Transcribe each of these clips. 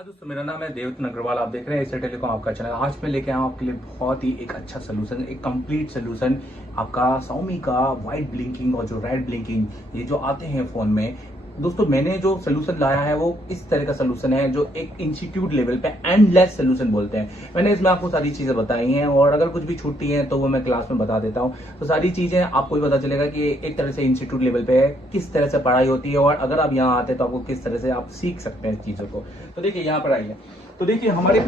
आज दोस्तों मेरा नाम है देवतन अग्रवाल। आप देख रहे हैं एसर टेलीकॉम आपका चैनल। आज मैं लेके आया हूं आपके लिए बहुत ही एक अच्छा सोल्यूशन, एक कंप्लीट सोल्यूशन आपका Xiaomi का वाइट ब्लिंकिंग और जो रेड ब्लिंकिंग ये जो आते हैं फोन में। दोस्तों मैंने जो सोल्यूशन लाया है वो इस तरह का सोल्यूशन है जो एक इंस्टीट्यूट लेवल पे एंडलेस सोल्यूशन बोलते हैं। मैंने इसमें आपको सारी चीजें बताई हैं और अगर कुछ भी छूटी है तो वो मैं क्लास में बता देता हूँ। तो सारी चीजें आपको भी पता चलेगा कि एक तरह से इंस्टीट्यूट लेवल पे किस तरह से पढ़ाई होती है और अगर आप यहाँ आते हैं तो आपको किस तरह से आप सीख सकते हैं इस चीजों को। तो देखिए यहाँ पर आइए। तो देखिए हमारे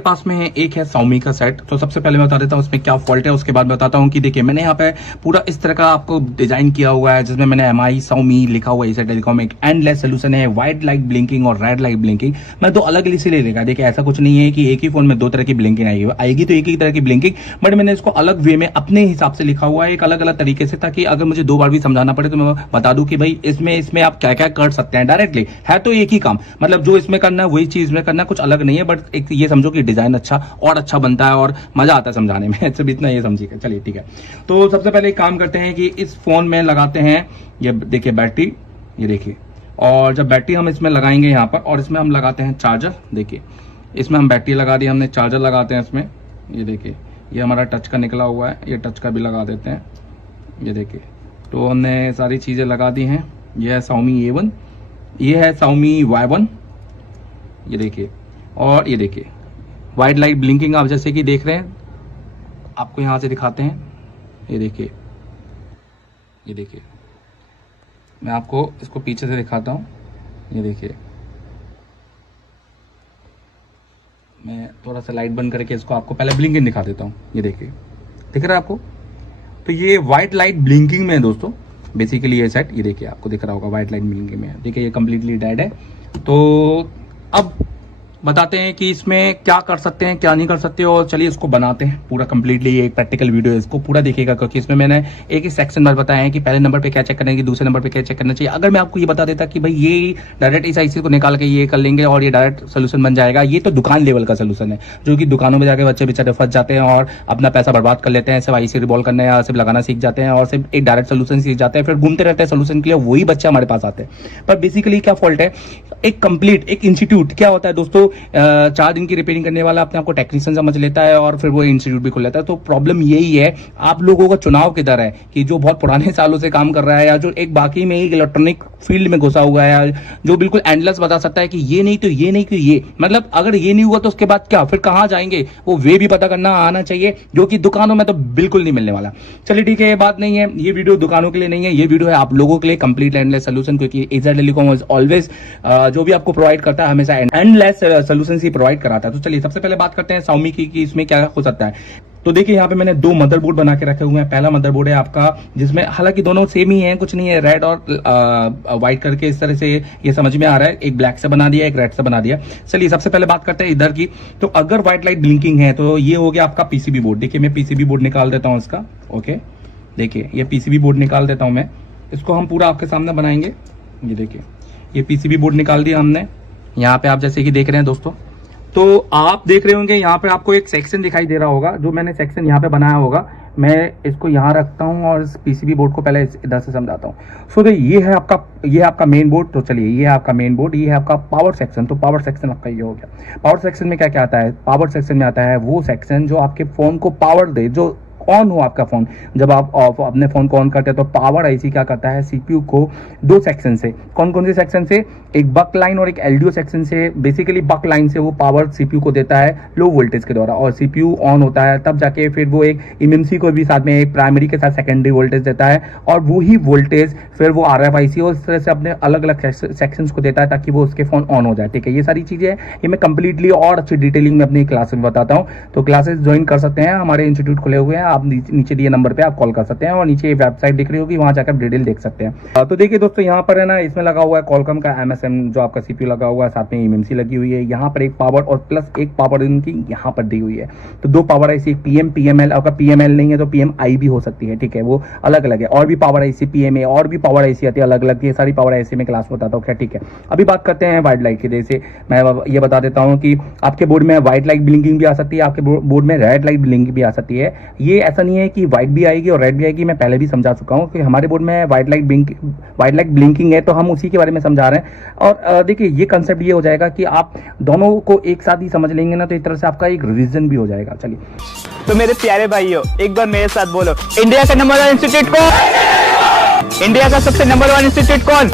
पास में एक है Xiaomi का सेट। तो सबसे पहले मैं बता देता हूँ उसमें क्या फॉल्ट है, उसके बाद बताता हूँ कि देखिए मैंने यहाँ पे पूरा इस तरह का आपको डिजाइन किया हुआ है जिसमें मैंने MI Xiaomi लिखा हुआ है। एसर टेलीकॉम एक एंडलेस सोल्यूशन है, व्हाइट लाइट ब्लिंकिंग और रेड लाइट ब्लिंकिंग। मैं दो अलग इसीलिए लिखा, देखिए ऐसा कुछ नहीं है कि एक ही फोन में दो तरह की ब्लिंकिंग आएगी तो एक ही तरह की ब्लिंकिंग, बट मैंने इसको अलग वे में अपने हिसाब से लिखा हुआ है, एक अलग अलग तरीके से, ताकि अगर मुझे दो बार भी समझाना पड़े तो मैं बता दूं कि भाई इसमें आप क्या क्या कर सकते हैं। डायरेक्टली है तो एक ही काम, मतलब जो इसमें करना है वही चीज में करना है, कुछ अलग नहीं है। बट एक ये समझो कि डिजाइन अच्छा और अच्छा बनता है और मजा आता है समझाने में। सिर्फ इतना ये समझिए। चलिए ठीक है। तो सबसे पहले एक काम करते हैं कि इस फोन में लगाते हैं, ये देखिए बैटरी, ये देखिए। और जब बैटरी हम इसमें लगाएंगे यहाँ पर और इसमें हम लगाते हैं चार्जर। देखिए इसमें हम बैटरी लगा दी, हमने चार्जर लगाते हैं इसमें। ये देखिए ये हमारा टच का निकला हुआ है, ये टच का भी लगा देते हैं। ये देखिए तो हमने सारी चीजें लगा दी हैं। ये है Xiaomi A1, ये है Xiaomi Y1, ये देखिए। और ये देखिए वाइट लाइट ब्लिंकिंग आप जैसे कि देख रहे हैं, आपको यहां से दिखाते हैं। ये देखिए, ये देखिए, मैं आपको इसको पीछे से दिखाता हूं। ये देखिए मैं थोड़ा सा लाइट बंद करके इसको आपको पहले ब्लिंकिंग दिखा देता हूं। ये देखिए दिख रहा है आपको। तो ये व्हाइट लाइट ब्लिंकिंग में है दोस्तों बेसिकली ये सेट। ये देखिए आपको दिख रहा होगा व्हाइट लाइट ब्लिंकिंग में है। देखिए ये कंप्लीटली डेड है। तो अब बताते हैं कि इसमें क्या कर सकते हैं क्या नहीं कर सकते, और चलिए इसको बनाते हैं पूरा कंप्लीटली। ये एक प्रैक्टिकल वीडियो है, इसको पूरा देखिएगा क्योंकि इसमें मैंने एक ही सेक्शन में बताया है कि पहले नंबर पे क्या चेक करना है, दूसरे नंबर पे क्या चेक करना चाहिए। अगर मैं आपको ये बता देता कि भाई ये डायरेक्ट इस आईसी को निकाल के ये कर लेंगे और ये डायरेक्ट सोल्यूशन बन जाएगा, ये तो दुकान लेवल का सोल्यूशन है जो कि दुकानों में जाकर बच्चे बेचारे फंस जाते हैं और अपना पैसा बर्बाद कर लेते हैं। सिर्फ आईसी रिवॉल्व करना या सिर्फ लगाना सीख जाते हैं और सिर्फ एक डायरेक्ट सोल्यूशन सीख जाते हैं, फिर घूमते रहते हैं सोल्यूशन के लिए। वही बच्चे हमारे पास आते हैं। पर बेसिकली क्या फॉल्ट है, एक कंप्लीट एक इंस्टीट्यूट क्या होता है दोस्तों, 4 दिन की रिपेयरिंग करने वाला अपने आपको टेक्नीशियन समझ लेता है और फिर वो इंस्टीट्यूट भी खोल लेता है। तो प्रॉब्लम यही है, आप लोगों का चुनाव किधर है कि जो बहुत पुराने सालों से काम कर रहा है या जो एक बाकी में ही इलेक्ट्रॉनिक फील्ड में घुसा हुआ है, जो बिल्कुल एंडलेस बता सकता है कि ये नहीं तो ये नहीं तो ये, मतलब अगर ये नहीं हुआ तो उसके बाद क्या, फिर कहां जाएंगे, वो वे भी पता करना आना चाहिए, जो कि दुकानों में तो बिल्कुल नहीं मिलने वाला। चलिए ठीक है, ये बात नहीं है, ये वीडियो दुकानों के लिए नहीं है, ये वीडियो है आप लोगों के लिए कंप्लीट एंडलेस सोल्यूशन, क्योंकि एसर टेलीकॉम इज ऑलवेज जो भी आपको प्रोवाइड करता है हमेशा एंडलेस सोल्यूशन ही प्रोवाइड कराता है। तो चलिए सबसे पहले बात करते हैं Xiaomi की कि इसमें क्या हो सकता है। तो देखिए यहाँ पे मैंने दो मदरबोर्ड बना के रखे हुए हैं। पहला मदरबोर्ड है आपका जिसमें हालांकि दोनों सेम ही है, कुछ नहीं है, रेड और व्हाइट करके इस तरह से ये समझ में आ रहा है। एक ब्लैक से बना दिया, एक रेड से बना दिया। चलिए सबसे पहले बात करते हैं इधर की। तो अगर व्हाइट लाइट ब्लिंकिंग है तो ये हो गया आपका पीसीबी बोर्ड। देखिए मैं पीसीबी बोर्ड निकाल देता हूँ इसका। ओके देखिए ये पीसीबी बोर्ड निकाल देता हूँ मैं, इसको हम पूरा आपके सामने बनाएंगे। ये देखिए ये पीसीबी बोर्ड निकाल दिया हमने। यहाँ पे आप जैसे कि देख रहे हैं दोस्तों, तो आप देख रहे होंगे यहाँ पे आपको एक सेक्शन दिखाई दे रहा होगा, जो मैंने सेक्शन यहाँ पे बनाया होगा। मैं इसको यहाँ रखता हूँ और इस पीसीबी बोर्ड को पहले इधर से समझाता हूँ। सो ये है आपका मेन बोर्ड। तो चलिए ये है आपका मेन बोर्ड, ये है आपका पावर सेक्शन। तो पावर सेक्शन आपका ये हो गया। पावर सेक्शन में क्या क्या आता है, पावर सेक्शन में आता है वो सेक्शन जो आपके फोन को पावर दे, जो ऑन हो आपका फोन। जब आप अपने फोन को ऑन करते हैं तो पावर आईसी क्या करता है, सीपीयू को दो सेक्शन से, कौन कौन से सेक्शन से, एक बक लाइन और एक एलडीओ सेक्शन से। बेसिकली बक लाइन से वो पावर सीपीयू को देता है लो वोल्टेज के द्वारा, और सीपीयू ऑन होता है तब जाके फिर वो एक एमएमसी को भी साथ में एक प्राइमरी के साथ सेकेंडरी वोल्टेज देता है, और वही वोल्टेज फिर वो आरएफआईसी और इस तरह से अपने अलग अलग सेक्शंस को देता है ताकि वो उसके फोन ऑन हो जाए। ठीक है, ये सारी चीजें ये मैं कंप्लीटली और अच्छी डिटेलिंग में अपनी क्लास में बताता हूँ। तो क्लासेस ज्वाइन कर सकते हैं, हमारे इंस्टीट्यूट खुले हुए हैं, आप नीचे दिए नंबर पे आप कॉल कर सकते हैं और नीचे वेबसाइट दिख रही होगी, वहां जाकर डिटेल देख सकते हैं। तो देखिए दोस्तों यहाँ पर है ना, इसमें लगा हुआ है कॉलकॉम का MSM जो आपका सीपीयू लगा हुआ है, साथ में एमएमसी लगी हुई है। यहाँ पर एक पावर और प्लस एक पावर इनकी यहाँ पर दी हुई है। तो दो पावर आईसी, पीएम पीएमएल, आपका पीएमएल नहीं है तो पीएमआई भी हो सकती है। ठीक है, वो अलग अलग है। और भी पावर आईसी पीएमए और भी पावर आईसी आती है अलग अलग, ये सारी पावर आईसी में क्लास बताता हूँ। ठीक है, अभी बात करते हैं व्हाइट लाइट की। जैसे मैं ये बता देता हूँ कि आपके बोर्ड में व्हाइट लाइट ब्लिंकिंग भी आ सकती है, आपके बोर्ड में रेड लाइट ब्लिंकिंग भी आ सकती है। ये ऐसा नहीं है कि व्हाइट भी आएगी और रेड भी आएगी, मैं पहले भी समझा चुका हूँ कि हमारे बोर्ड में व्हाइट लाइट ब्लिंकिंग है, तो हम उसी के बारे में समझा रहे हैं। और देखिए ये कंसेप्ट ये हो जाएगा कि आप दोनों को एक साथ ही समझ लेंगे ना, तो एक तरह से आपका एक रिवीजन भी हो जाएगा। चलिए, तो मेरे प्यारे भाइयों एक बार मेरे साथ बोलो, इंडिया का नंबर 1 इंस्टीट्यूट कौन? इंडिया का सबसे नंबर 1 इंस्टीट्यूट कौन?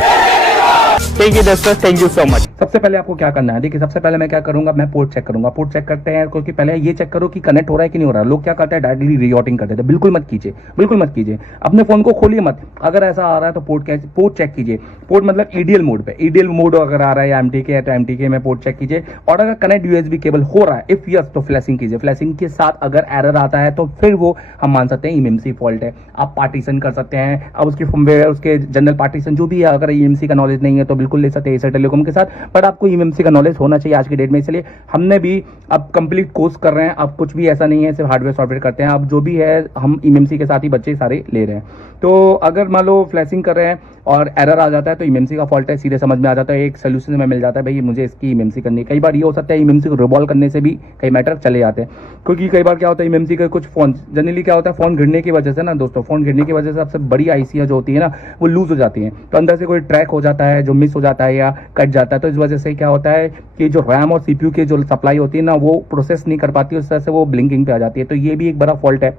थैंक यू दोस्तों, थैंक यू सो मच। सबसे पहले आपको क्या करना है, देखिए सबसे पहले मैं क्या करूंगा, मैं पोर्ट चेक करूंगा। पोर्ट चेक करते हैं क्योंकि पहले ये चेक करो कि कनेक्ट हो रहा है कि नहीं हो रहा है। लोग क्या करते हैं, डायरेक्टली रीरूटिंग कर देते हैं। बिल्कुल मत कीजिए, बिल्कुल मत कीजिए। अपने फोन को खोलिए मत। अगर ऐसा आ रहा है तो पोर्ट चेक कीजिए। पोर्ट मतलब ईडीएल मोड पे, ईडीएल मोड अगर आ रहा है या एमटीके है तो एमटीके में पोर्ट चेक कीजिए। और अगर कनेक्ट यूएसबी केबल हो रहा है, इफ यस, तो फ्लैशिंग कीजिए। फ्लैशिंग के साथ अगर एरर आता है तो फिर वो हम मान सकते हैं ईएमसी फॉल्ट है। आप पार्टीशन कर सकते हैं। अब उसकी फर्मवेयर, उसके जनरल पार्टीशन जो भी है, अगर ईएमसी का नॉलेज नहीं है तो बिल्कुल ले सकते हैं एसर टेलीकॉम के साथ, बट आपको ईएमसी का नॉलेज होना चाहिए आज की डेट में। इसलिए हमने भी अब कंप्लीट कोर्स कर रहे हैं। अब कुछ भी ऐसा नहीं है सिर्फ हार्डवेयर सॉफ्टवेयर करते हैं। अब जो भी है हम ईएमसी के साथ ही बच्चे सारे ले रहे हैं। तो अगर मान लो फ्लैशिंग कर रहे हैं और एरर आ जाता है तो ईएमसी का फॉल्ट है, सीधे समझ में आ जाता है। एक सोल्यूशन में मिल जाता है, भाई मुझे इसकी ईएमसी करनी है। कई बार ये हो सकता है ईएमसी को रिवॉल्व करने से भी कई मैटर चले जाते हैं, क्योंकि कई बार क्या होता है ईएमसी के कुछ फोन, जनरली क्या होता है फोन गिरने की वजह से ना दोस्तों, फोन गिरने की वजह से सबसे बड़ी आईसीआर जो होती है ना वो लूज हो जाती है। तो अंदर से कोई ट्रैक हो जाता है जो मिस हो जाता है या कट जाता है। तो इस वजह से क्या होता है कि जो रैम और सीपीयू की जो सप्लाई होती है ना वो प्रोसेस नहीं कर पाती, उस तरह से वो ब्लिंकिंग पे आ जाती है। तो ये भी एक बड़ा फॉल्ट है।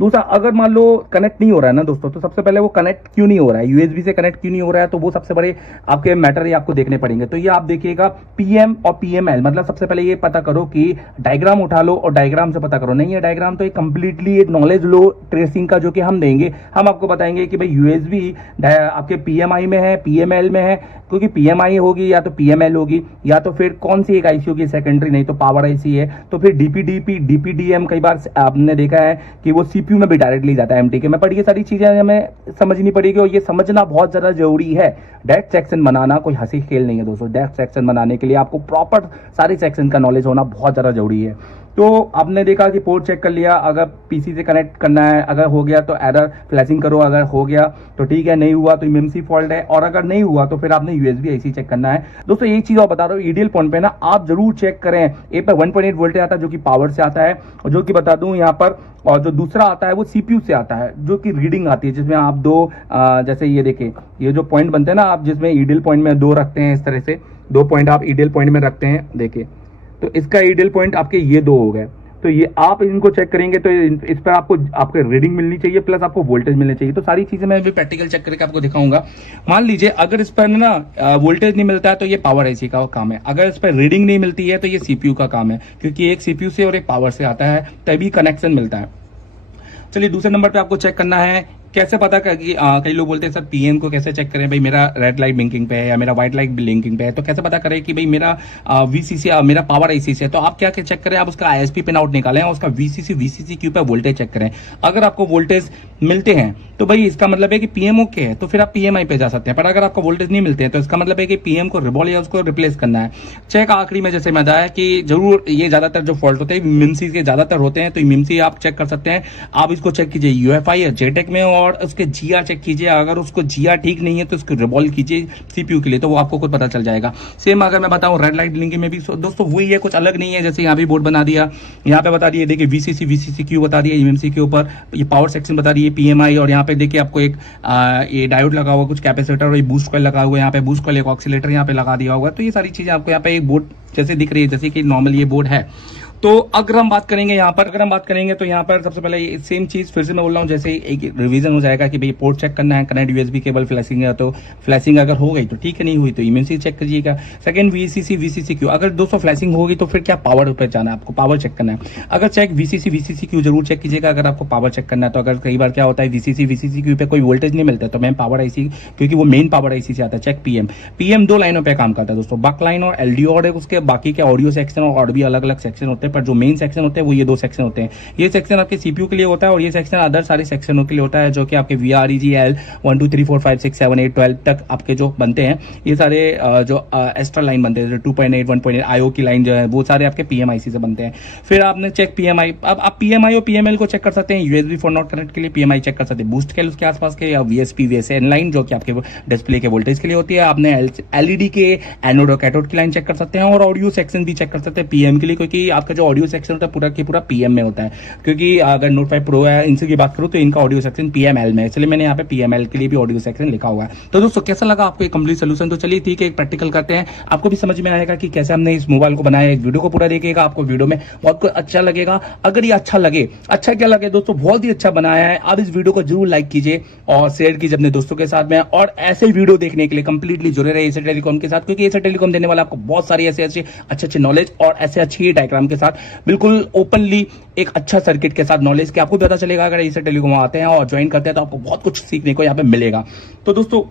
दूसरा, अगर मान लो कनेक्ट नहीं हो रहा है ना दोस्तों, तो सबसे पहले वो कनेक्ट क्यों नहीं हो रहा है, यूएसबी से कनेक्ट क्यों नहीं हो रहा है, तो वो सबसे बड़े आपके मैटर ये आपको देखने पड़ेंगे। तो ये आप देखिएगा पीएम और पीएमएल, मतलब सबसे पहले ये पता करो कि डायग्राम उठा लो और डायग्राम से पता करो। नहीं है डायग्राम तो एक कंप्लीटली एक नॉलेज लो ट्रेसिंग का, जो कि हम देंगे। हम आपको बताएंगे कि भाई यूएसबी आपके पीएमआई में है, पीएमएल में है, क्योंकि पीएमआई होगी या तो पीएमएल होगी या तो फिर कौन सी एक आईसी होगी सेकेंडरी, नहीं तो पावर आईसी है, तो फिर डीपीडीपी, डीपीडीएम कई बार आपने देखा है कि वो सीपीयू में भी डायरेक्टली जाता है एमटीके में। पर ये सारी चीजें हमें समझनी पड़ेगी और ये समझना बहुत ज्यादा जरूरी है। डेस्क सेक्शन बनाना कोई हंसी खेल नहीं है दोस्तों। डेस्क सेक्शन बनाने के लिए आपको प्रॉपर सारे सेक्शन का नॉलेज होना बहुत ज्यादा जरूरी है। तो आपने देखा कि पोर्ट चेक कर लिया, अगर पीसी से कनेक्ट करना है, अगर हो गया तो एरर फ्लैशिंग करो, अगर हो गया तो ठीक है, नहीं हुआ तो ईएमसी फॉल्ट है, और अगर नहीं हुआ तो फिर आपने यूएसबी आईसी चेक करना है। दोस्तों एक चीज और बता रहा हूँ, ईडीएल पॉइंट पे ना आप जरूर चेक करें। ए पे 1.8 वोल्टेज आता है जो कि पावर से आता है, और जो कि बता दूं यहाँ पर, और जो दूसरा आता है वो सीपीयू से आता है जो कि रीडिंग आती है, जिसमें आप दो जैसे ये देखें, ये जो पॉइंट बनते हैं ना, आप जिसमें ईडीएल पॉइंट में दो रखते हैं, इस तरह से दो पॉइंट आप ईडीएल पॉइंट में रखते हैं, देखिए तो इसका ईडीएल पॉइंट आपके ये दो हो गए। तो ये आप इनको चेक करेंगे तो इस पर आपको आपके रीडिंग मिलनी चाहिए, प्लस आपको वोल्टेज मिलनी चाहिए। तो सारी चीजें मैं भी प्रैक्टिकल चेक करके आपको दिखाऊंगा। मान लीजिए अगर इस पर ना वोल्टेज नहीं मिलता है तो ये पावर आईसी का काम है, अगर इस पर रीडिंग नहीं मिलती है तो ये सीपीयू का काम है, क्योंकि एक सीपीयू से और एक पावर से आता है, तभी कनेक्शन मिलता है। चलिए दूसरे नंबर पे आपको चेक करना है कैसे पता कर कि कई लोग बोलते हैं सर पीएम को कैसे चेक करें, भाई मेरा रेड लाइट ब्लिंकिंग पे है या मेरा व्हाइट लाइट ब्लिंकिंग पे है, तो कैसे पता करें कि भाई मेरा वीसीसी मेरा पावर आईसी से है। तो आप क्या चेक करें, आप उसका आईएसपी पिन आउट निकालें और उसका वीसीसी क्यू पे वोल्टेज चेक करें। अगर आपको वोल्टेज मिलते हैं तो भाई इसका मतलब है कि पीएम ओके है, तो फिर आप पीएमआई पे जा सकते हैं। पर अगर आपको वोल्टेज नहीं मिलते हैं तो इसका मतलब है कि पीएम को रिवॉल्व या उसको रिप्लेस करना है। चेक आखिरी में जैसे मैं बताया कि जरूर ये ज्यादातर जो फॉल्ट होते हैं मिमसी के ज्यादातर होते हैं, तो मिमसी आप चेक कर सकते हैं। आप इसको चेक कीजिए यूएफआई या जेटेक में, और उसके जीआर चेक कीजिए। अगर उसको जीआर ठीक नहीं है तो उसको रिवॉल्व कीजिए सीपीयू के लिए, तो वो आपको खुद पता चल जाएगा। सेम अगर मैं बताऊं रेड लाइट ब्लिंकिंग में भी दोस्तों वही है, कुछ अलग नहीं है। जैसे यहाँ भी बोर्ड बना दिया, यहाँ पे बता दिए देखिए वीसीसी क्यू बता दिया, ईएमसी के ऊपर ये पावर सेक्शन बता दिए पीएमआई, और यहाँ पे देखिए आपको एक ये डायोड लगा हुआ, कुछ कैपेसिटर और बूस्ट कॉइल लगा हुआ है, यहाँ पे बूस्ट कॉइल एक ऑक्सीलेटर यहाँ पे लगा दिया होगा। तो ये सारी चीजें आपको यहाँ पे एक बोर्ड जैसे दिख रही है, जैसे कि नॉर्मल ये बोर्ड है। तो अगर हम बात करेंगे यहाँ पर, तो यहाँ पर सबसे पहले ये सेम चीज फिर से मैं बोल रहा हूँ, जैसे एक रिवीजन हो जाएगा कि भाई पोर्ट चेक करना है, कनेक्ट यूएसबी केबल फ्लैशिंग है तो फ्लैशिंग अगर हो गई तो ठीक है, नहीं हुई तो ईएमसी चेक करिएगा। सेकंड वीसीसी क्यू, अगर 200 फ्लैशिंग होगी तो फिर क्या पावर पे जाना है, आपको पावर चेक करना है। अगर चेक वीसीसी क्यू जरूर चेक कीजिएगा अगर आपको पावर चेक करना है। तो अगर कई बार क्या होता है वीसीसी क्यू पे कोई वोल्टेज नहीं मिलता है तो मैम पावर आईसी, क्योंकि वो मेन पावर आईसी से आता है। चेक पीएम 2 लाइनों पे काम करता है दोस्तों, बक लाइन और एलडीओ, और उसके बाकी के ऑडियो सेक्शन और भी अलग अलग सेक्शन होते हैं, पर जो मेन सेक्शन होते हैं वो ये दो सेक्शन होते हैं। ये सेक्शन आपके सीपीयू के लिए होता है और ये सेक्शन अदर सारे सेक्शनों के लिए होता है, जो कि आपके VREGL 1 2 3 4 5 6 7 8 12 तक आपके जो बनते हैं, ये सारे जो एक्स्ट्रा लाइन बनते हैं 2.8 1.8 आईओ की लाइन जो है वो सारे आपके पीएमआईसी से बनते हैं। फिर आपने चेक पीएमआई, अब आप पीएमआई और पीएमएल को चेक कर सकते हैं। यूएसबी फॉर नॉट कनेक्ट के लिए पीएमआई चेक कर सकते हैं, बूस्ट के उसके आसपास के, या वीएसपी वीएसएन लाइन जो कि आपके डिस्प्ले के वोल्टेज के लिए होती है। आपने एलईडी के एनोड और कैथोड की लाइन चेक कर सकते हैं, और ऑडियो सेक्शन भी चेक कर सकते हैं पीएम के लिए, क्योंकि आपका जो ऑडियो सेक्शन होता है पूरा की पूरा पीएम में होता है, क्योंकि अगर नोट 5 प्रो है इनसे की बात करूँ तो इनका ऑडियो सेक्शन पीएमएल में है, इसलिए मैंने यहाँ पे पीएमएल के लिए भी ऑडियो सेक्शन लिखा हुआ है। तो दोस्तों कैसा लगा आपको एक कंप्लीट सोल्यूशन? तो चलिए ठीक है, एक प्रैक्टिकल करते हैं, आपको भी समझ में आएगा कि कैसे हमने इस मोबाइल को बनाया। एक वीडियो को पूरा देखिएगा, आपको वीडियो में बहुत कुछ अच्छा लगेगा। अगर ये अच्छा लगे, अच्छा क्या लगे दोस्तों, बहुत ही अच्छा बनाया है। आप इस वीडियो को जरूर लाइक कीजिए और शेयर कीजिए अपने दोस्तों के साथ में, और ऐसे ही वीडियो देखने के लिए कंप्लीटली जुड़े रहे एशिया टेलीकॉम के साथ, क्योंकि एशिया टेलीकॉम देने वाला आपको बहुत सारी ऐसे अच्छे नॉलेज और ऐसे अच्छी डायग्राम के साथ, बिल्कुल ओपनली एक अच्छा सर्किट के साथ नॉलेज के आपको पता चलेगा। अगर एशिया टेलीकॉम आते हैं और ज्वाइन करते हैं तो आपको बहुत कुछ सीखने को यहाँ पे मिलेगा। तो दोस्तों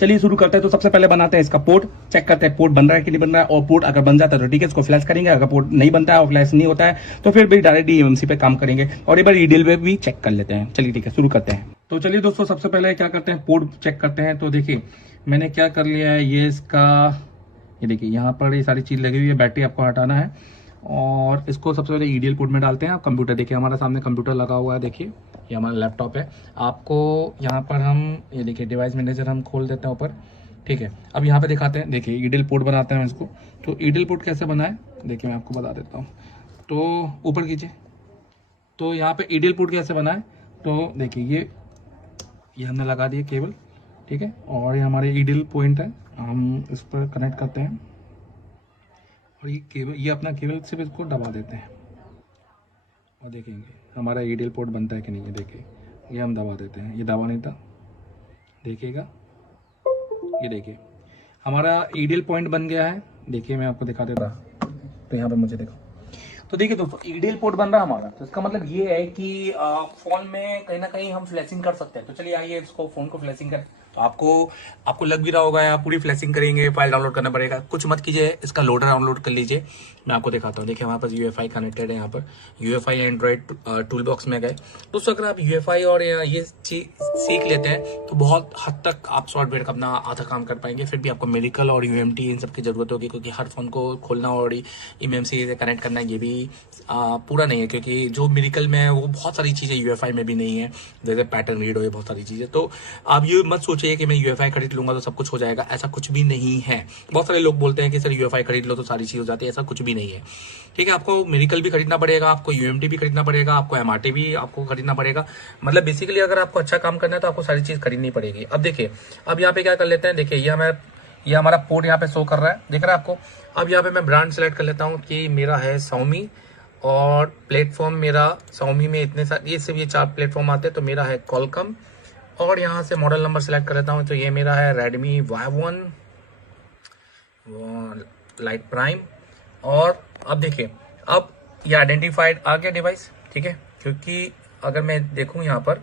चलिए शुरू करते हैं। तो सबसे पहले बनाते हैं इसका पोर्ट, चेक करते हैं पोर्ट बन रहा है कि नहीं बन रहा है, और पोर्ट अगर बन जाता है तो ठीक है, इसको फ्लैश करेंगे। अगर पोर्ट नहीं बनता है और फ्लैश नहीं होता है तो फिर भी डायरेक्ट ईएमसी पे काम करेंगे, और एक बार ईडीएल पे भी चेक कर लेते हैं। चलिए ठीक है, शुरू करते हैं। तो चलिए दोस्तों सबसे पहले क्या करते हैं, पोर्ट चेक करते हैं। तो देखिए मैंने क्या कर लिया है, ये इसका, ये देखिए यहाँ पर ये सारी चीज लगी हुई है, बैटरी आपको हटाना है, और इसको सबसे पहले ईडीएल पोर्ट में डालते हैं। आप कंप्यूटर देखिए, हमारा सामने कंप्यूटर लगा हुआ है, देखिए ये हमारा लैपटॉप है। आपको यहाँ पर हम ये देखिए डिवाइस मैनेजर हम खोल देते हैं ऊपर, ठीक है। अब यहाँ पे दिखाते हैं, देखिए ईडीएल पोर्ट बनाते हैं इसको। तो ईडीएल पोर्ट कैसे बनाए देखिए, मैं आपको बता देता हूँ। तो ऊपर कीजिए, तो यहाँ पे ईडीएल पोर्ट कैसे बनाए, तो देखिए ये हमने लगा दिया केबल, ठीक है, और ये हमारे ईडीएल पॉइंट है, हम इस पर कनेक्ट करते हैं, और ये केबल, ये अपना केबल सिर्फ इसको दबा देते हैं, और देखेंगे हमारा ईडीएल पोर्ट बनता है कि नहीं है। देखिए ये हम दबा देते हैं, ये दबा नहीं था, देखिएगा, ये देखिए हमारा ईडीएल पॉइंट बन गया है। देखिए मैं आपको दिखा देता, तो यहाँ पे मुझे देखो, तो देखिए दोस्तों ईडीएल पोर्ट बन रहा है हमारा। तो इसका मतलब ये है कि फोन में कहीं ना कहीं हम फ्लैशिंग कर सकते हैं। तो चलिए आइए इसको, फोन को फ्लैशिंग करें। तो आपको लग भी रहा होगा, आप पूरी फ्लैशिंग करेंगे, फाइल डाउनलोड करना पड़ेगा, कुछ मत कीजिए, इसका लोडर डाउनलोड कर लीजिए। मैं आपको दिखाता हूँ, देखिए हमारे पास यूएफआई कनेक्टेड है, यहाँ पर यूएफआई एंड्रॉइड टूल बॉक्स में गए। दोस्तों अगर आप यूएफआई और ये चीज सीख लेते हैं तो बहुत हद तक आप सॉफ्टवेयर का अपना आधा काम कर पाएंगे। फिर भी आपको मेडिकल और यूएमटी इन सब की जरूरत होगी, क्योंकि हर फोन को खोलना और ईएमसी से कनेक्ट करना ये भी पूरा नहीं है, क्योंकि जो मेडिकल में है वो बहुत सारी चीजें यूएफआई में भी नहीं है, जैसे पैटर्न रीड हो, ये बहुत सारी चीजें। तो आप ये मत सोचिए कि मैं यूएफआई खरीद लूंगा तो सब कुछ हो जाएगा, ऐसा कुछ भी नहीं है। बहुत सारे लोग बोलते हैं कि सर यूएफआई खरीद लो तो सारी चीज हो जाती है, ऐसा कुछ भी नहीं है, ठीक है। आपको मेडिकल भी खरीदना पड़ेगा, आपको यूएमटी भी खरीदना पड़ेगा, आपको एमआरटी भी आपको खरीदना पड़ेगा। मतलब बेसिकली अगर आपको अच्छा काम करना है तो आपको सारी चीज खरीदनी पड़ेगी। अब देखिए, अब यहाँ पे क्या कर लेते हैं, देखिए ये हमारा पोर्ट यहाँ पे शो कर रहा है, दिख रहा है आपको। अब यहाँ पे मैं ब्रांड सेलेक्ट कर लेता हूँ कि मेरा है Xiaomi, और प्लेटफॉर्म मेरा Xiaomi में इतने सारे, ये सिर्फ ये 4 प्लेटफॉर्म आते हैं, तो मेरा है Qualcomm। और यहाँ से मॉडल नंबर सेलेक्ट कर लेता हूँ, तो ये मेरा है Redmi Y1 लाइट प्राइम। और अब देखिए, अब ये आइडेंटिफाइड आ गया डिवाइस, ठीक है, क्योंकि अगर मैं देखूँ यहाँ पर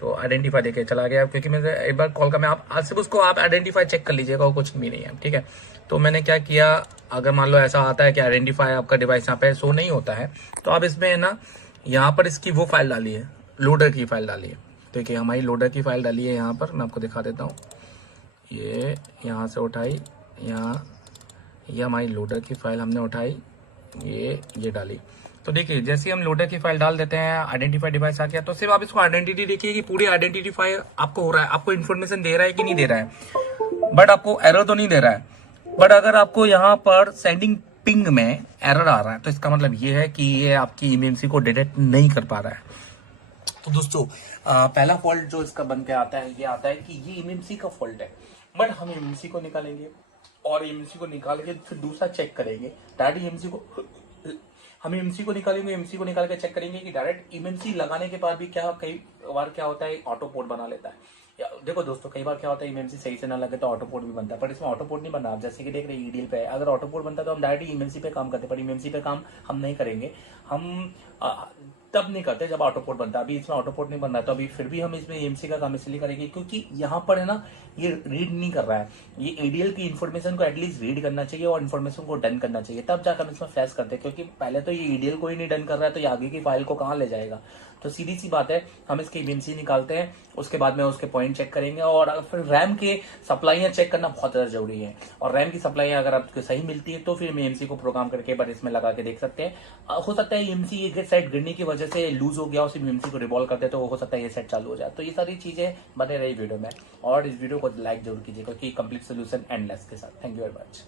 तो आइडेंटिफाई देखिए चला गया, क्योंकि मैंने एक बार कॉल का, मैं आप आज सिर्फ उसको आप आइडेंटिफाई चेक कर लीजिएगा, और कुछ भी नहीं है, ठीक है। तो मैंने क्या किया, अगर मान लो ऐसा आता है कि आइडेंटिफाई आपका डिवाइस यहाँ पे शो नहीं होता है, तो आप इसमें है ना, यहाँ पर इसकी वो फाइल डाली है, लोडर की फाइल डाली है। देखिए हमारी लोडर की फाइल डाली है यहाँ पर, मैं आपको दिखा देता हूँ, ये यहाँ से उठाई, ये हमारी लोडर की फाइल हमने उठाई, ये डाली। तो देखिए जैसे ही हम लोडर की फाइल डाल देते हैं, आइडेंटिफाई डिवाइस आ गया, तो सिर्फ आप इसको आइडेंटिटी देखिए कि पूरी आइडेंटिफाई आपको हो रहा है, आपको इन्फॉर्मेशन दे रहा है कि नहीं दे रहा है, बट आपको एरर तो नहीं दे रहा है। बट अगर आपको यहाँ पर सेंडिंग पिंग में एरर आ रहा है, तो इसका मतलब ये है कि ये आपकी ईएमसी को डिटेक्ट नहीं कर पा रहा है। तो दोस्तों पहला फॉल्ट जो इसका बन के आता है, ये आता है कि ये ईएमसी का फॉल्ट है। बट हम ईएमसी को निकालेंगे, और ईएमसी को निकाल के फिर दूसरा चेक करेंगे, डायरेक्ट ईएमसी को हम एमसी को निकालेंगे, एमसी को निकाल के चेक करेंगे कि डायरेक्ट एमसी लगाने के बाद भी क्या, कई बार क्या होता है, ऑटो पोर्ट बना लेता है। देखो दोस्तों, कई बार क्या होता है, एमसी सही से ना लगे तो ऑटो पोर्ट भी बनता है, पर इसमें ऑटो पोर्ट नहीं बना। आप जैसे कि देख रहे हैं ईडीएल पे है, अगर ऑटो पोर्ट बनता है तो हम डायरेक्ट एमसी पे काम करते, पर एमसी पे काम हम नहीं करेंगे, हम तब नहीं करते जब ऑटो पोर्ट बनता है। अभी इसमें ऑटो पोर्ट नहीं बन रहा, तो अभी फिर भी हम इसमें एमसी का काम इसलिए करेंगे क्योंकि यहाँ पर है ना, ये रीड नहीं कर रहा है, ये एडीएल की इन्फॉर्मेशन को एटलीस्ट रीड करना चाहिए और इन्फॉर्मेशन को डन करना चाहिए, तब जाकर हम इसमें फ्लैश करते हैं। क्योंकि पहले तो ये एडीएल को ही नहीं डन कर रहा है, तो ये आगे की फाइल को कहाँ ले जाएगा। तो सीधी सी बात है, हम इसके एमसी निकालते हैं, उसके बाद में उसके पॉइंट चेक करेंगे, और फिर रैम के सप्लाइयां चेक करना बहुत ज्यादा जरूरी है। और रैम की सप्लाई अगर आपको सही मिलती है तो फिर एमसी को प्रोग्राम करके बार इसमें लगा के देख सकते हैं। हो सकता है एमसी ये सेट गिरने की वजह से लूज हो गया, उसी एमसी को रिवॉल्व करते तो हो सकता है ये सेट चालू हो जाए। तो ये सारी चीजें बने रही वीडियो में, और इस वीडियो को लाइक जरूर कीजिए, क्योंकि कंप्लीट सोल्यूशन एंडलेस के साथ। Thank you very much.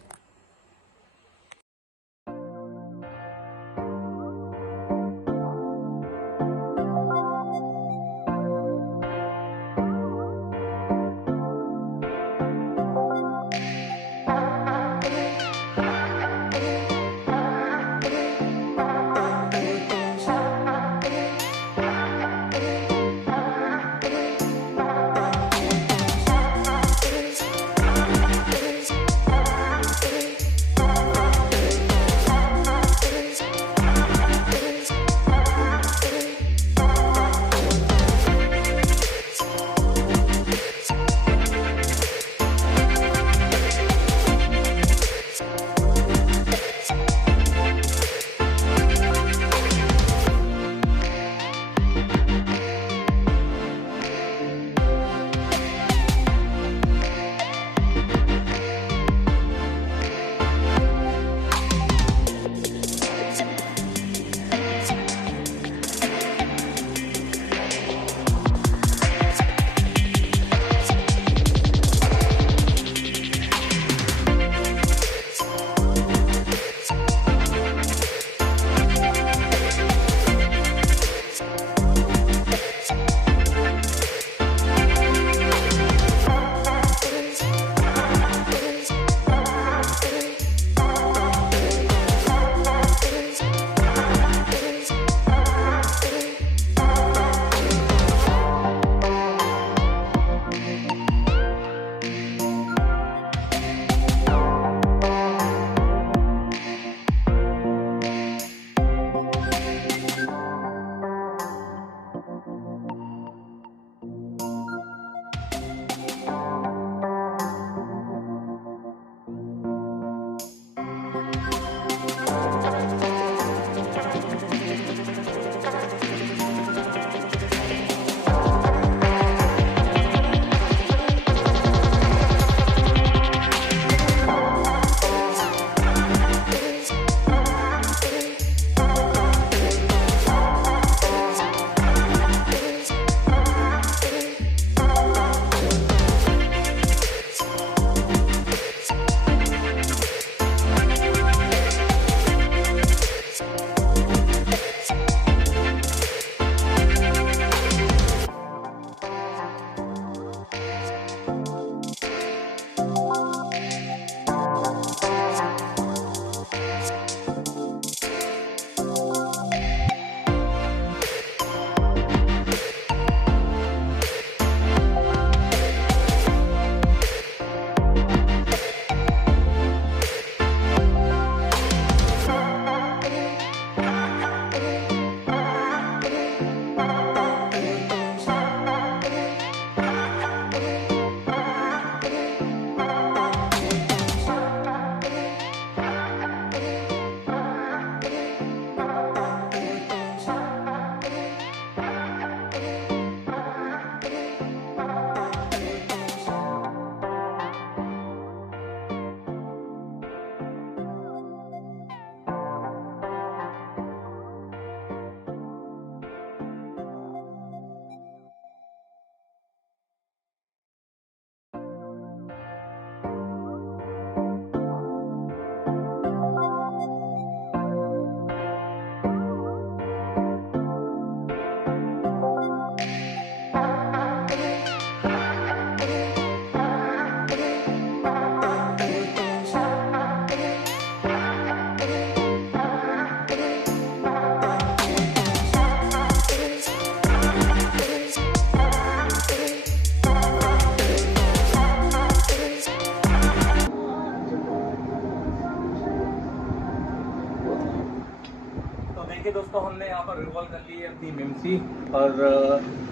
देखिए दोस्तों, हमने यहाँ पर रिवॉल्व कर ली है अपनी एमएमसी। और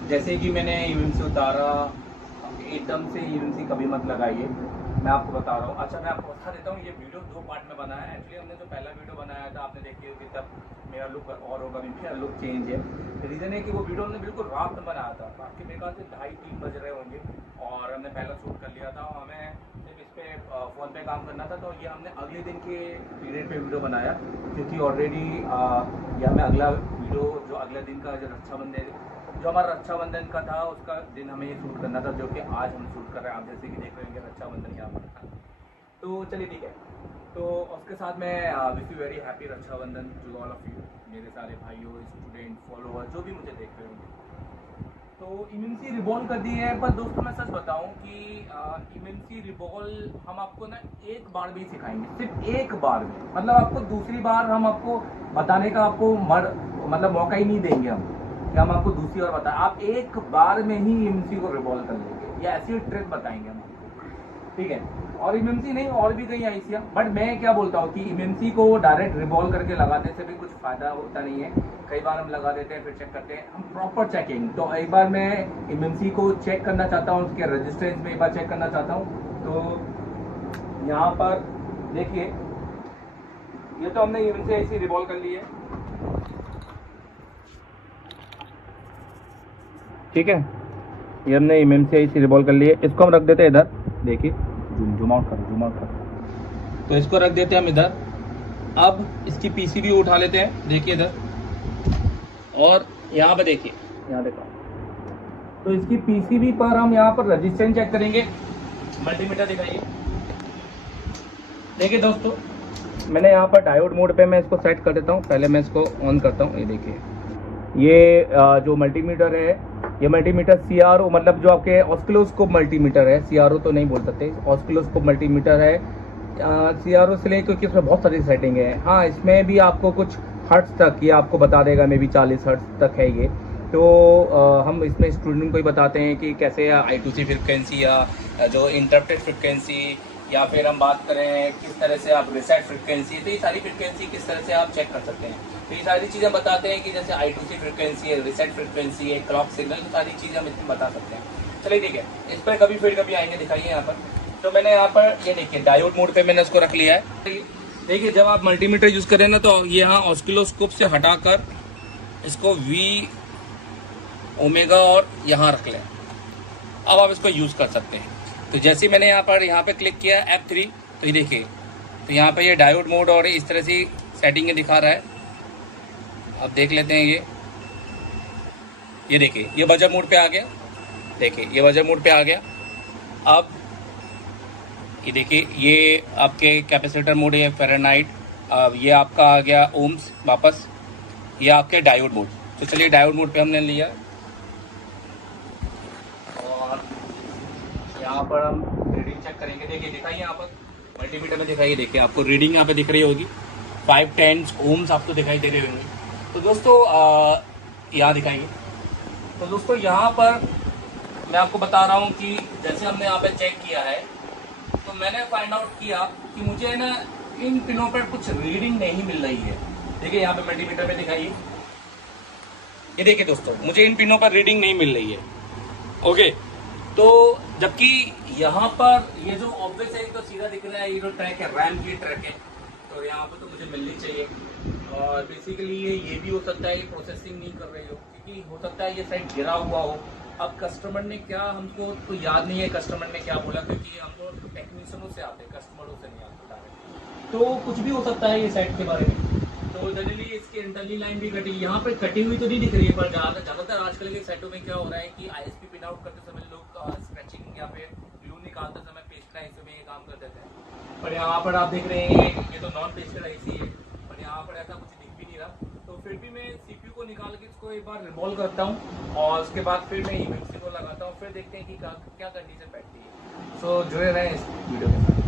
जैसे कि मैंने एमएमसी उतारा, एकदम से एमएमसी कभी मत लगाइए, मैं आपको बता रहा हूँ। अच्छा, मैं आपको बता देता हूँ, ये वीडियो 2 पार्ट में बना है। एक्चुअली हमने जो पहला वीडियो बनाया था, आपने देखी होगी, तब मेरा लुक और होगा, मेरा लुक चेंज है। रीज़न है कि वो वीडियो हमने बिल्कुल रात में बनाया था, बाकी मेरे ख्याल से 2:30-3 बज रहे होंगे, और हमने पहला शूट कर लिया था। हमें सिर्फ इस पर फ़ोन पे काम करना था, तो ये हमने अगले दिन के पीरियड पे वीडियो बनाया, क्योंकि ऑलरेडी ये हमें अगला वीडियो जो अगले दिन का जो रक्षाबंधन, जो हमारा रक्षाबंधन का था, उसका दिन हमें ये शूट करना था, जो कि आज हम शूट कर रहे हैं। आप जैसे कि देख रहे हैं रक्षाबंधन यहाँ पर था। तो चलिए ठीक है, तो उसके साथ मैं wish you very happy Rakshabandhan to all of you, मेरे सारे भाइयों, स्टूडेंट, फॉलोअर, जो भी मुझे देख रहे होंगे। तो इम्यूनिटी रिवॉल्व कर दी है, पर दोस्तों मैं सच बताऊं कि इम्यूनिटी रिवॉल्व हम आपको ना एक बार भी सिखाएंगे, सिर्फ एक बार में। मतलब आपको दूसरी बार हम आपको बताने का आपको मतलब मौका ही नहीं देंगे हम, कि हम आपको दूसरी बार बताएं। आप एक बार में ही इम्यूनिटी को रिवॉल्व कर लेंगे, या ऐसी ट्रिक बताएंगे हम आपको, ठीक है। और इम्यूनिटी नहीं, और भी कई आईसियाँ, बट मैं क्या बोलता हूँ कि इम्यूनिटी को डायरेक्ट रिवॉल्व करके लगाने से भी कुछ फायदा होता नहीं है। कई बार हम लगा देते हैं, फिर चेक करते हैं, हम प्रॉपर चेकिंग। तो एक बार मैं इम्यूनिटी को चेक करना चाहता हूँ, उसके रेजिस्टेंस में एक बार चेक करना चाहता हूँ। तो यहाँ पर देखिए, ये तो हमने इम्यूनिटी ऐसी रिवॉल्व कर ली है, ठीक है। ये हमने इम्यूनिटी ऐसी रिवॉल्व कर ली है। इसको हम रख देते हैं इधर, देखिए जूम आउट करो। तो इसको रख देते हैं हम इधर। अब इसकी पीसीबी उठा लेते हैं, देखिए इधर, और यहाँ पे देखिए, यहाँ देखो। तो इसकी पीसीबी पर हम यहाँ पर रेजिस्टेंस चेक करेंगे। मल्टीमीटर दिखाइए। देखिए दोस्तों, मैंने यहाँ पर डायोड मोड पे मैं इसको सेट कर देता हूँ। पहले मैं इसको ऑन करता हूँ। ये देखिए, ये जो मल्टीमीटर है, ये मल्टीमीटर सीआरओ, मतलब जो आपके ऑस्किलोस्कोप मल्टीमीटर है, सीआरओ तो नहीं बोल सकते, ऑस्किलोस्कोप मल्टीमीटर है। सीआरओ से ले, क्योंकि इसमें बहुत सारी सेटिंग है। हाँ, इसमें भी आपको कुछ हर्ट्स तक ये आपको बता देगा, मे बी 40 हर्ट्स तक है ये। तो हम इसमें स्टूडेंट को ही बताते हैं कि कैसे I2C फ्रिक्वेंसी, या जो इंटरप्टेड फ्रिक्वेंसी, या फिर हम बात करें किस तरह से आप रिसेट फ्रिक्वेंसी, तो ये सारी फ्रिक्वेंसी किस तरह से आप चेक कर सकते हैं। तो ये सारी चीज़ें बताते हैं कि जैसे I2C फ्रिक्वेंसी है, रिसेट फ्रिक्वेंसी है, क्लॉक सिग्नल, तो सारी चीज़ें हम इसमें बता सकते हैं। चलिए ठीक है, इस पर कभी फिर कभी आएंगे, दिखाइए यहाँ पर। तो मैंने यहाँ पर ये देखिए डायोड मोड पे मैंने इसको रख लिया है। देखिए, जब आप मल्टीमीटर यूज़ करें ना, तो ये यहाँ ऑस्किलोस्कोप से हटाकर इसको V ओमेगा और यहाँ रख लें। अब आप इसको यूज़ कर सकते हैं। तो जैसे मैंने यहाँ पे क्लिक किया F3, तो ये देखिए, तो यहाँ पे ये डायोड मोड और इस तरह से सेटिंग दिखा रहा है। अब देख लेते हैं, ये देखिए, ये बजर मोड पे आ गया। देखिए, ये बजर मोड पे आ गया। अब ये देखिए, ये आपके कैपेसिटर मोड है, फ़ारेनहाइट। अब ये आपका आ गया ओम्स वापस, ये आपके डायोड मोड। तो चलिए डायोड मोड पे हमने लिया, और यहाँ पर हम रीडिंग चेक करेंगे। देखिए, दिखाइए यहाँ पर मल्टीमीटर में दिखाइए, देखिए आपको रीडिंग यहाँ पे दिख रही होगी, 510 ओम्स आपको दिखाई दे रहे होंगे। तो दोस्तों यहाँ दिखाइए। तो दोस्तों यहाँ पर मैं आपको बता रहा हूँ कि जैसे हमने यहाँ पे चेक किया है, तो मैंने फाइंड आउट किया कि मुझे ना इन पिनों पर कुछ रीडिंग नहीं मिल रही है। देखिए यहाँ पे मल्टीमीटर में दिखाइए, ये देखिए दोस्तों, मुझे इन पिनों पर रीडिंग नहीं मिल रही है। ओके, तो जबकि यहाँ पर ये जो ऑब्वियस है, तो सीधा दिख रहा है, ये जो ट्रैक है, रैम की ट्रैक है, तो यहाँ पर तो मुझे मिलनी चाहिए। और बेसिकली ये भी हो सकता है ये प्रोसेसिंग नहीं कर रही हो, क्योंकि हो सकता है ये साइड गिरा हुआ हो। अब कस्टमर ने क्या, हमको तो याद नहीं है कस्टमर ने क्या बोला, क्योंकि हम तो टेक्नीशियनों से आते हैं, कस्टमरों से नहीं आते डायरेक्ट। तो कुछ भी हो सकता है ये साइड के बारे में। तो जनरली इसकी इंटरनली लाइन भी कटी, यहाँ पे कटी हुई तो नहीं दिख रही है, पर ज़्यादातर आजकल के सेटों में क्या हो रहा है कि ISP पिन आउट करते समय लोग स्क्रैचिंग या फिर ग्लू निकालते समय पेस्ट आईसी में ये काम कर देते हैं। पर यहाँ पर आप देख रहे हैं ये तो नॉन पेस्टेड आईसी है, पर यहाँ पर ऐसा कुछ दिख भी नहीं रहा। तो फिर भी मैं CPU को निकाल के इसको एक बार रिवॉल्व करता हूँ, और उसके बाद फिर मैं इमेज को लगाता हूँ, फिर देखते हैं कि क्या कंडीशन बैठती है। सो जुड़े रहें इस वीडियो के साथ।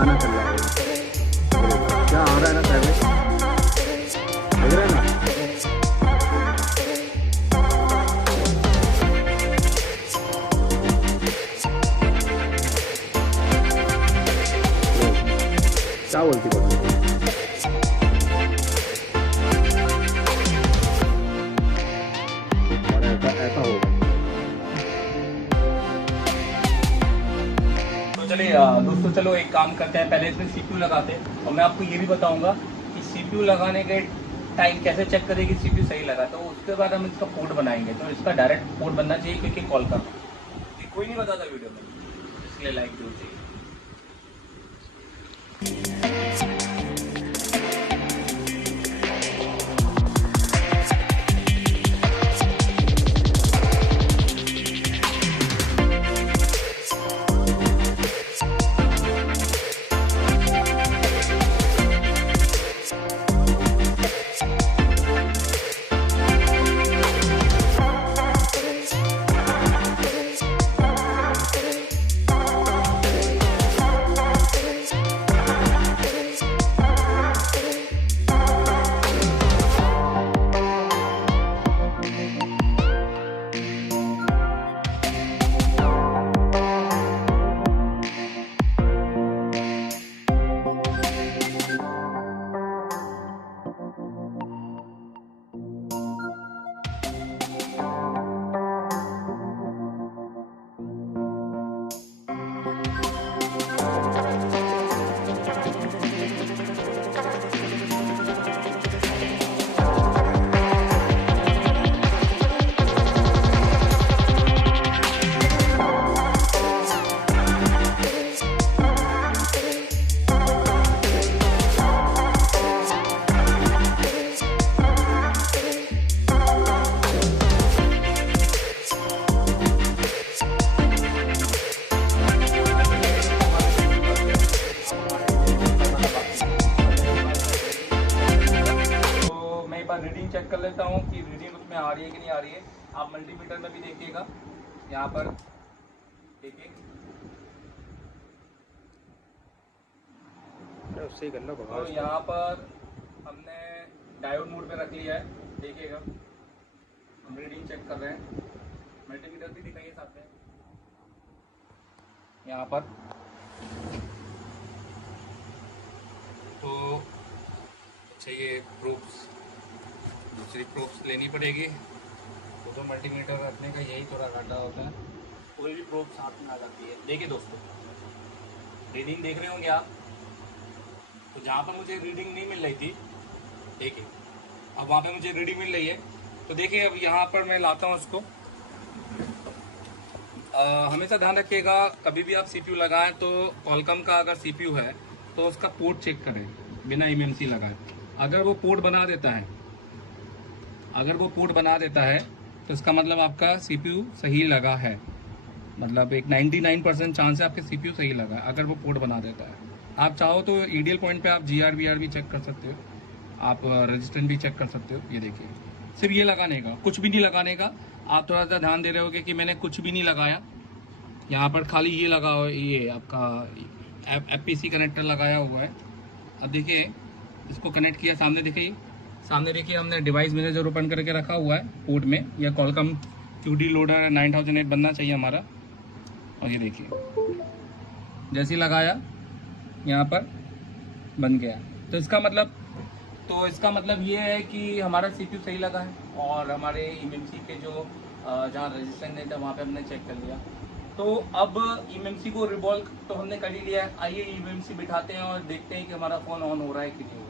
गाना चल रहा है, क्या आ रहा है ना साइड में, देख रहे हैं ना। क्या बोलती बात और ऐसा होगा। तो चलिए दोस्तों, चलो एक काम करते हैं, पहले इसमें सीपीयू लगाते हैं और मैं आपको ये भी बताऊंगा कि सीपीयू लगाने के टाइम कैसे चेक करें कि सीपीयू सही लगा। तो उसके बाद हम इसका पोर्ट बनाएंगे, तो इसका डायरेक्ट पोर्ट बनना चाहिए क्योंकि कॉल का कोई नहीं बताता वीडियो में, इसलिए लाइक जरूर चाहिए। रीडिंग चेक कर लेता हूँ कि रीडिंग उसमें आ रही है कि नहीं आ रही है। आप मल्टीमीटर में भी देखिएगा, यहाँ पर देखिए, उससे कर लो। तो यहाँ पर हमने डायोड मोड पे रख लिया है, देखिएगा हम रीडिंग चेक कर रहे हैं। मल्टीमीटर भी दिखाइए साथ में, यहाँ पर तो अच्छा ये प्रूफ्स, दूसरी प्रूफ्स लेनी पड़ेगी। तो मल्टीमीटर रखने का यही थोड़ा घाटा होता है, कोई भी प्रूफ साथ में आ जाती है। देखिए दोस्तों, रीडिंग देख रहे होंगे आप, तो जहाँ पर मुझे रीडिंग नहीं मिल रही थी, देखिए अब वहाँ पे मुझे रीडिंग मिल रही है। तो देखिए अब यहाँ पर मैं लाता हूँ उसको। हमेशा ध्यान रखिएगा, कभी भी आप सीपीयू लगाएं तो कॉलकॉम का अगर सीपीयू है तो उसका पोर्ट चेक करें बिना एमएमसी लगाए। अगर वो पोर्ट बना देता है, अगर वो पोर्ट बना देता है तो इसका मतलब आपका सीपीयू सही लगा है, मतलब एक 99% चांस है आपके सीपीयू सही लगा है अगर वो पोर्ट बना देता है। आप चाहो तो ईडीएल पॉइंट पे आप जीआर वीआर भी चेक कर सकते हो, आप रजिस्टेंस भी चेक कर सकते हो। ये देखिए, सिर्फ ये लगाने का, कुछ भी नहीं लगाने का। आप थोड़ा सा ध्यान दे रहे होगे कि मैंने कुछ भी नहीं लगाया, यहाँ पर खाली ये लगा हुआ, ये आपका एफपीसी कनेक्टर लगाया हुआ है। अब देखिए इसको कनेक्ट किया, सामने देखिए, सामने देखिए हमने डिवाइस मैनेजर ओपन करके रखा हुआ है पोर्ट में। यह कॉलकॉम QD लोडर 9008 बनना चाहिए हमारा। और ये देखिए जैसे ही लगाया यहाँ पर बन गया। तो इसका मतलब ये है कि हमारा सीपीयू सही लगा है और हमारे एमएमसी के जो जहाँ रजिस्टर नहीं था वहाँ पे हमने चेक कर लिया। तो अब एमएमसी को रिवॉल्व तो हमने कर ही लिया है। आइए एमएमसी बिठाते हैं और देखते हैं कि हमारा फ़ोन ऑन हो रहा है कि नहीं हो रहा है।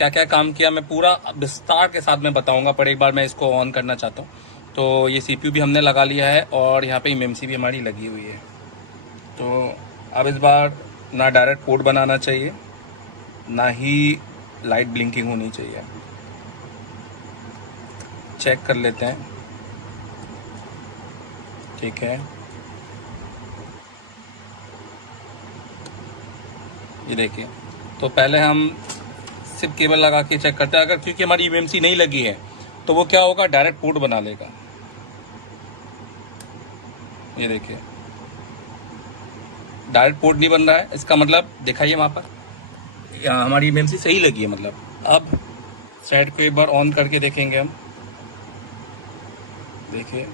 क्या क्या काम किया मैं पूरा विस्तार के साथ में बताऊंगा, पर एक बार मैं इसको ऑन करना चाहता हूँ। तो ये CPU भी हमने लगा लिया है और यहाँ पे MMC भी हमारी लगी हुई है। तो अब इस बार ना डायरेक्ट पोर्ट बनाना चाहिए, ना ही लाइट ब्लिंकिंग होनी चाहिए। चेक कर लेते हैं, ठीक है। ये देखिए, तो पहले हम सिर्फ केबल लगा के चेक करते हैं। अगर क्योंकि हमारी MMC नहीं लगी है तो वो क्या होगा, डायरेक्ट पोर्ट बना लेगा। ये देखिए, डायरेक्ट पोर्ट नहीं बन रहा है, इसका मतलब दिखाइए वहां पर यहाँ हमारी MMC सही लगी है। मतलब अब सेट को एक बार ऑन करके देखेंगे हम। देखिए,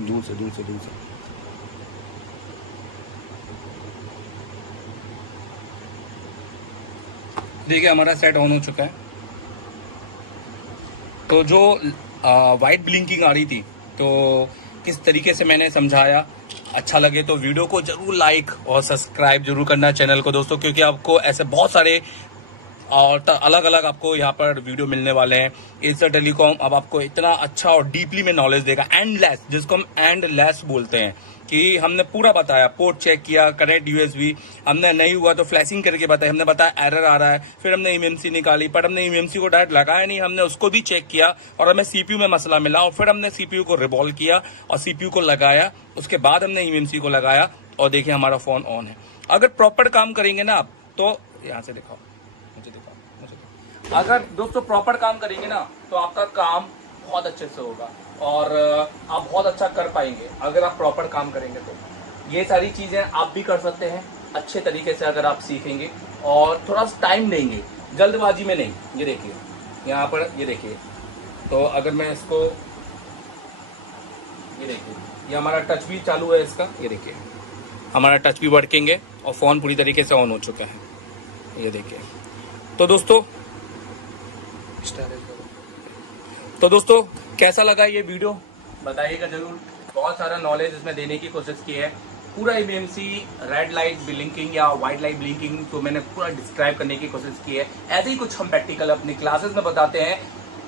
दूर से देखिए हमारा सेट ऑन हो चुका है। तो जो वाइट ब्लिंकिंग आ रही थी, तो किस तरीके से मैंने समझाया, अच्छा लगे तो वीडियो को जरूर लाइक और सब्सक्राइब जरूर करना चैनल को दोस्तों, क्योंकि आपको ऐसे बहुत सारे और अलग अलग आपको यहाँ पर वीडियो मिलने वाले हैं। एसर टेलीकॉम अब आपको इतना अच्छा और डीपली में नॉलेज देगा, एंडलेस, जिसको हम एंडलेस बोलते हैं, कि हमने पूरा बताया, पोर्ट चेक किया, कनेक्ट USB, हमने नहीं हुआ तो फ्लैशिंग करके बताया, हमने बताया एरर आ रहा है, फिर हमने MMC निकाली, पर हमने MMC को डायरेक्ट लगाया नहीं, हमने उसको भी चेक किया और हमें CPU में मसला मिला और फिर हमने CPU को रिवॉल्व किया और CPU को लगाया, उसके बाद हमने MMC को लगाया और देखिए हमारा फोन ऑन है। अगर प्रॉपर काम करेंगे ना आप, तो यहाँ से दिखाओ, मुझे दिखाओ। अगर दोस्तों प्रॉपर काम करेंगे ना तो आपका काम बहुत अच्छे से होगा और आप बहुत अच्छा कर पाएंगे अगर आप प्रॉपर काम करेंगे। तो ये सारी चीजें आप भी कर सकते हैं अच्छे तरीके से अगर आप सीखेंगे और थोड़ा सा टाइम देंगे, जल्दबाजी में नहीं। ये देखिए यहाँ पर, ये देखिए, तो अगर मैं इसको, ये देखिए, ये हमारा टच भी चालू है इसका, ये देखिए हमारा टच भी वर्किंग है और फोन पूरी तरीके से ऑन हो चुका है। ये देखिए, तो दोस्तों कैसा लगा ये वीडियो बताइएगा जरूर। बहुत सारा नॉलेज इसमें देने की कोशिश की है। पूरा MMC, रेड लाइट ब्लिंकिंग या व्हाइट लाइट ब्लिंकिंग तो मैंने पूरा डिस्क्राइब करने की कोशिश की है। ऐसे ही कुछ हम प्रैक्टिकल अपनी क्लासेस में बताते हैं,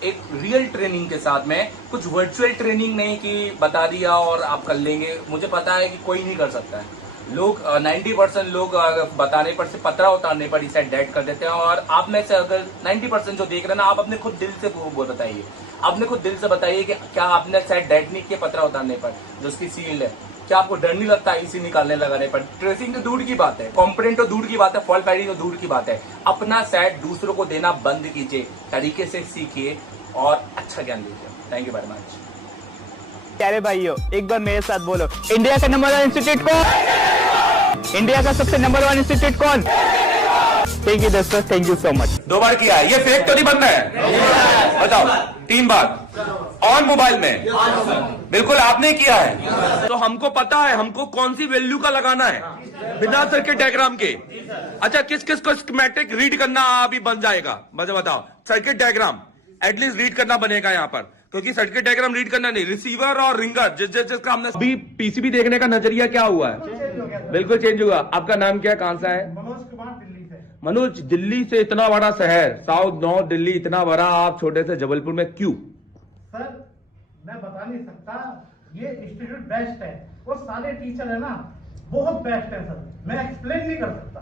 एक रियल ट्रेनिंग के साथ में, कुछ वर्चुअल ट्रेनिंग नहीं कि बता दिया और आप कर लेंगे। मुझे पता है कि कोई नहीं कर सकता है, लोग 90% लोग बताने पर से, पतरा उतारने पर इसे डेड कर देते हैं। और आप में से अगर 90% जो देख रहे हैं ना, आप अपने खुद दिल से वो बताइए, आपने खुद दिल से बताइए कि क्या आपने शायद डेड नहीं किया पतरा उतारने पर, जो उसकी सील्ड है, क्या आपको डर नहीं लगता इसी निकालने लगाने पर? ट्रेसिंग तो दूर की बात है, कॉम्पोनेंट तो दूर की बात है, फॉल्ट फाइंडिंग तो दूर की बात है। अपना सेट दूसरों को देना बंद कीजिए, तरीके से सीखिए और अच्छा ज्ञान लीजिए। Thank you very much. प्यारे भाइयों, एक बार मेरे साथ बोलो, इंडिया का नंबर 1 इंस्टीट्यूट कौन? इंडिया का सबसे नंबर 1 इंस्टीट्यूट कौन? थैंक यू दोस्तों, थैंक यू सो मच। 2 बार किया है, ये फेक तो नहीं बनना है? बताओ, 3 बार ऑन मोबाइल में? बिल्कुल आपने किया है, तो हमको पता है हमको कौन सी वैल्यू का लगाना है बिना सर्किट डायग्राम के। अच्छा, किस किस को स्कीमेटिक रीड करना अभी बन जाएगा? मुझे बताओ। सर्किट डायग्राम एटलीस्ट रीड करना बनेगा यहाँ पर, क्योंकि सर्किट डायग्राम रीड करना नहीं, रिसीवर और रिंगर जिसका हमने अभी PCB देखने का नजरिया क्या हुआ है, बिल्कुल चेंज हुआ। आपका नाम क्या, कहां से है? मनोज कुमार, दिल्ली से। मनोज, दिल्ली से, इतना बड़ा शहर, साउथ नॉर्थ दिल्ली इतना बड़ा, आप छोटे से जबलपुर में क्यों? सर मैं बता नहीं सकता, ये इंस्टीट्यूट बेस्ट है और सारे टीचर है ना बहुत बेस्ट है सर, मैं एक्सप्लेन नहीं कर सकता।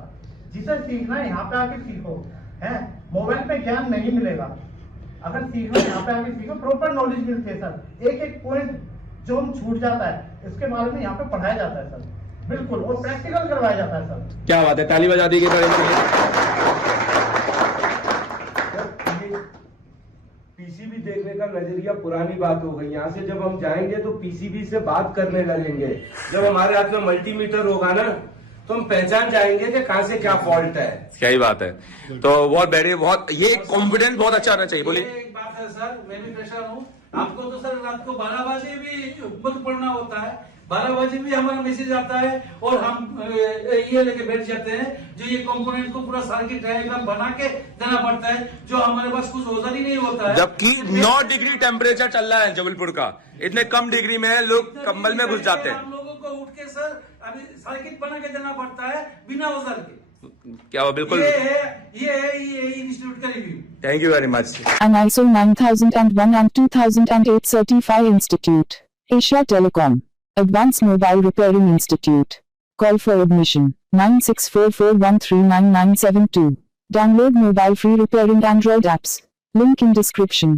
जिसे सीखना है यहाँ पे आके सीखो, है मोबाइल पे ज्ञान नहीं मिलेगा, अगर सीखना यहाँ पे आके सीखो, प्रॉपर नॉलेज मिलती है सर। एक एक पॉइंट जो हम छूट जाता है इसके बारे में यहाँ पे पढ़ाया जाता है सर, बिल्कुल, और प्रैक्टिकल करवाया जाता है सर। क्या बात है, ताली बजा दी गई। PCB देखने का नजरिया पुरानी बात हो गई। यहाँ से जब हम जाएंगे तो PCB से बात करने लगेंगे। जब हमारे हाथ में मल्टीमीटर होगा ना, तो हम पहचान जाएंगे कि कहाँ से क्या फॉल्ट है। क्या ही बात है। तो बहुत ये कॉन्फिडेंस बहुत अच्छा आना चाहिए। बोलिए। एक बात है सर, मैं भी फ्रेशर हूँ, आपको तो सर रात को 12 बजे भी बुक पढ़ना होता है, 12 बजे भी हमारा मैसेज आता है और हम ये लेके बैठ जाते हैं जो ये कंपोनेंट को पूरा सर्किट डायग्राम बना के देना पड़ता है, जो हमारे पास कुछ औजार ही नहीं होता है। जबकि 9 डिग्री टेम्परेचर चल रहा है जबलपुर का, इतने कम डिग्री में लोग कंबल में घुस जाते हैं। हम लोगों को उठ के सर अभी सर्किट बना के देना पड़ता है बिना औजार के। क्या हुआ? बिल्कुल। ये है इंस्टीट्यूट का review. Thank you very much. An ISO 9001 and 2008 certified institute. Asia Telecom. Advanced Mobile Repairing Institute. Call for admission 9644139972. Download mobile free repairing Android apps. Link in description.